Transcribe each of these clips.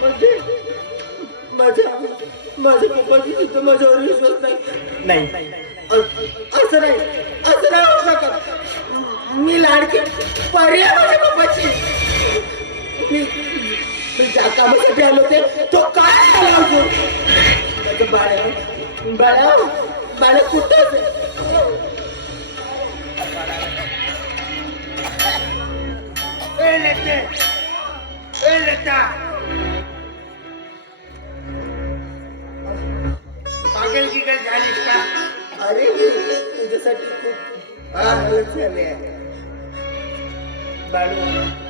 म्हणजे माझ्या पप्पाची सुद्धा माझ्यावर विश्वास नाही. असं नाही होऊ शकत. मी लाडकी पर्याय माझ्या पप्पाची. मी ज्या कामासाठी आलो ते तो काय आला होतो. माझं बाळा कुठंच पागल की काय झालीस का? अरे मी तुझ्यासाठी खूप झाले आहे बाळू.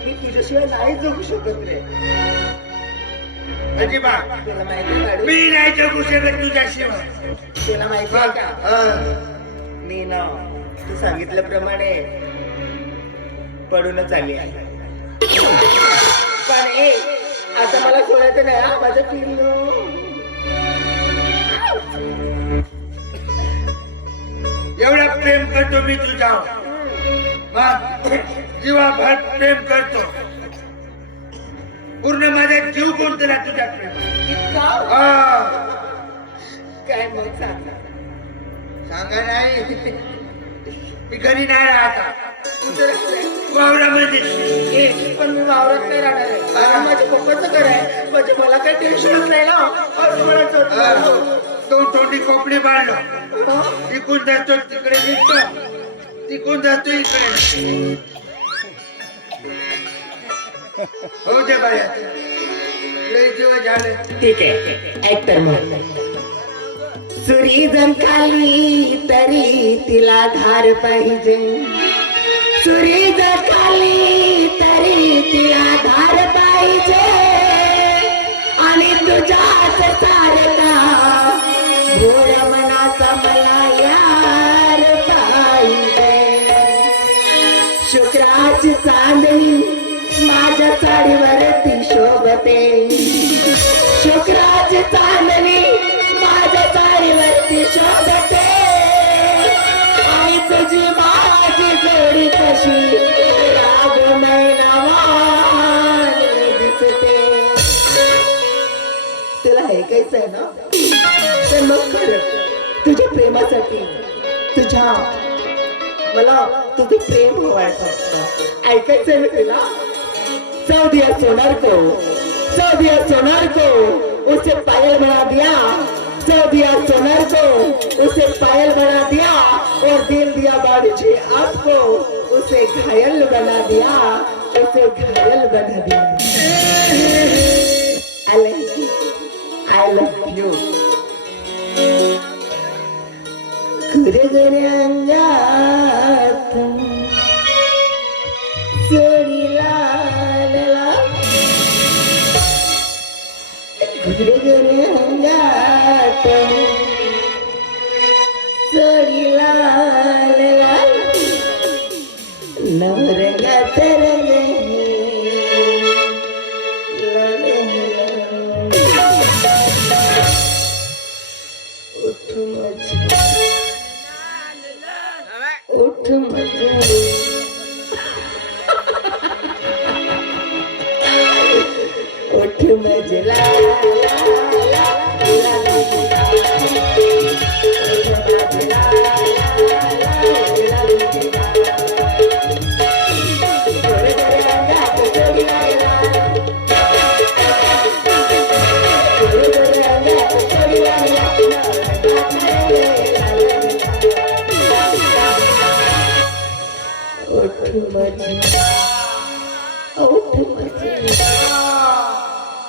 मी तुझ्याशिवाय नाही जगू शकत रे. अजिबात तुला माहिती बाळू, मी नाही जगू शकत तुझ्याशिवाय. तुला माहिती आहे का मी ना तू सांगितल्याप्रमाणे पडूनच आली आहे. पण आता मला सोडायचं नाही हा माझं पिल्लू. एवढा प्रेम करतो मी तुझ्यावर. जीवाभर प्रेम करतो. पूर्ण माझा जीव गुंतला तुझ्या प्रेमात. इतका काय मग सांगा नाही. मी घरी नाही राहता. वावरामध्ये. पण मी वावरात नाही राहणार आहे. माझ्या पप्पाचं घर आहे. म्हणजे मला काही टेन्शन नाही ना. तो तोंडी कोपडी बांधलो. तिकून जातो तिकडे निघतो. तिकून जातो इकडे. हो दे बाया. लय दिवस झाले. ठीक आहे ऍक्टर म्हणून. सुरी जण खाली तरी तिला धार पाहिजे. सुरी जर खाली तरी तिला धार पाहिजे. आणि तुझ्याच सारखा भोर मनाचा मला यार पाहिजे. शुक्राची चांदणी माझ्या साडीवरती शोभते. शुक्राची चांदणी माझ्या साडीवरती शोभते. आणि तुझी माझी जोडी कशी रागमय नवाने दिसते. तुला हे ऐकायचं आहे ना तर मग खरं तुझ्या प्रेमासाठी मला तुझं प्रेम वाटतं. ऐकायचंय ना तुला. सौ दिया सोनार को उसे पायल बना दिया. सौ दिया सोनार को उसे पायल बना दिया. और दिल दिया बाबूजी आपको उसे घायल बना दिया. I love you. घरे अंगात सोडीला घरे अंगात सोडीला नवरंगात रंग उठ मजे उठ मजला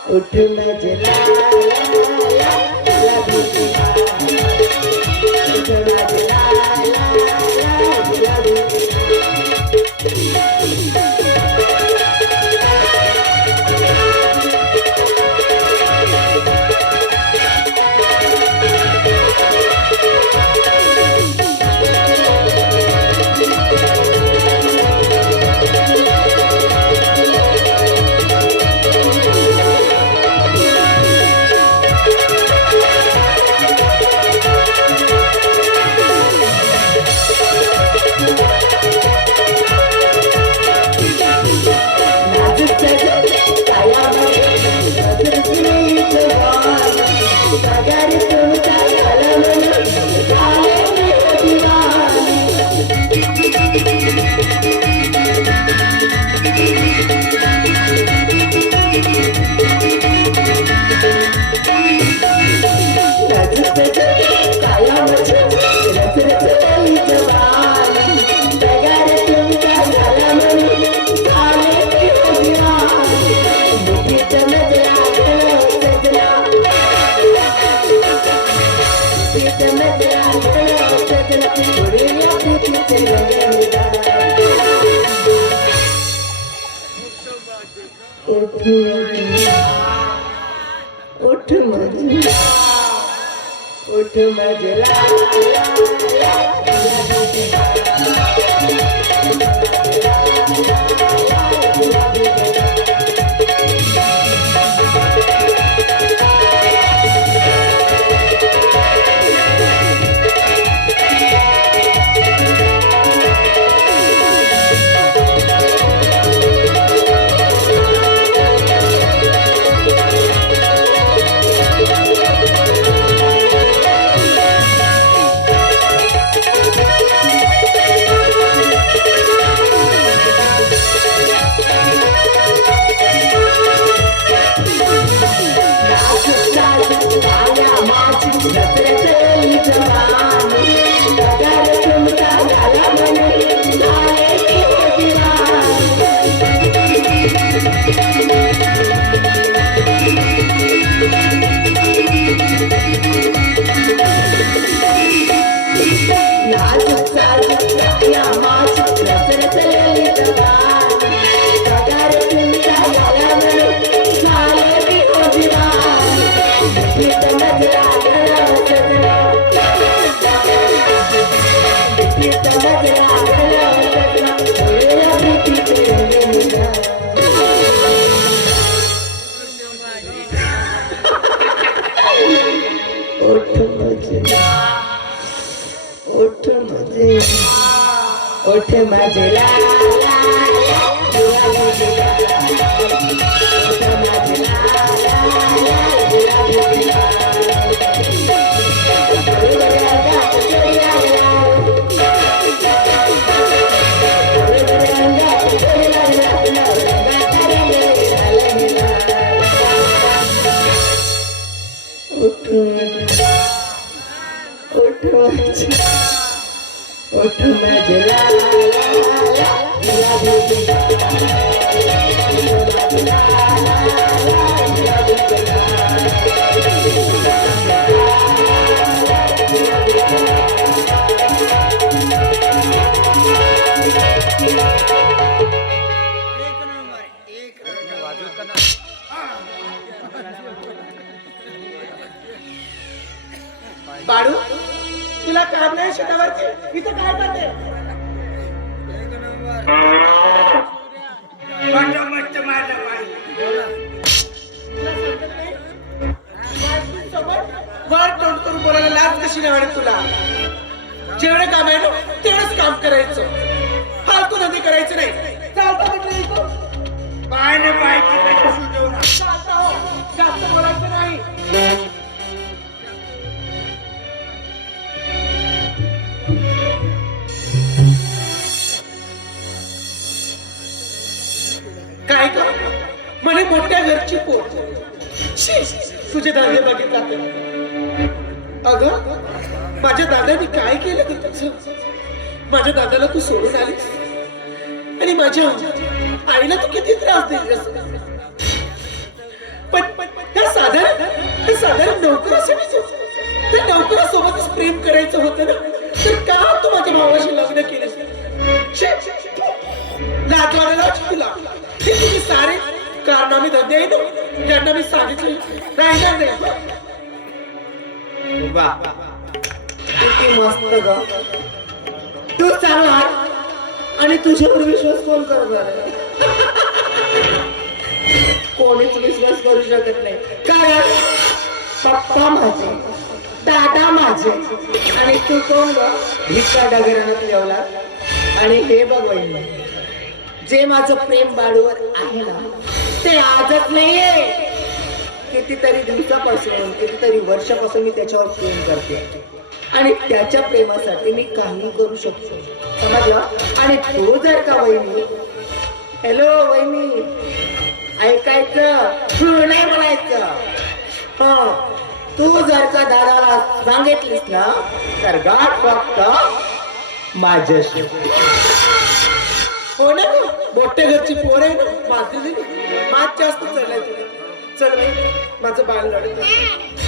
उठ मजला उठ माझे उठ माझे उठ माझे उठ माझे बाळू तुला काम नाही शेतावरचे इथं काय करते वर तोंड करून बोलायला लाज कशी नाही वाटत तुला जेवढं काम आहे ना तेवढंच काम करायचं फालतू नदी करायचं नाही चालता म्हटलं पाय ना पाय जास्त बोलायचं नाही काय कर म्हणे मोठ्या घरची पोट तुझे दादे बघितला अगं माझ्या दादाने काय केलं ग तुझं माझ्या दादाला तू सोडून आलीस आणि माझ्या आईला तू किती त्रास दिलीस पण त्या साधारण नोकरासाठी त्या नोकरासोबतच प्रेम करायचं होतं ना तर का तू माझ्या भावाशी लग्न केलं लाज वाटायला तुला हे तुम्ही सारे कारनामे धंदे आहे ना त्यांना मी सांगितले राहणार नाही किती मस्त ग तू चांगला आणि तुझ्यावर विश्वास कोण करणार कोणीच विश्वास करू शकत नाही काय पप्पा माझे दादा माझे आणि तू कोण ग भिक्का डगरात ठेवला आणि हे बघ वहिनी जे माझं प्रेम बाळूवर आहे ना ते आजच नाहीये कितीतरी दिवसापासून कितीतरी वर्षापासून मी त्याच्यावर प्रेम करते आणि त्याच्या प्रेमासाठी मी काही करू शकतो समजलं आणि तू जर का वहिनी हॅलो वहिनी ऐकायचं नाही बोलायचं हा तू जर का दादाला सांगितलीस ना तर गाठ फक्त माझ्याशी हो ना मोठ्या घरची पोर आहे ना माझी मात जास्त चाललाय तुला चल माझं बाळ लढत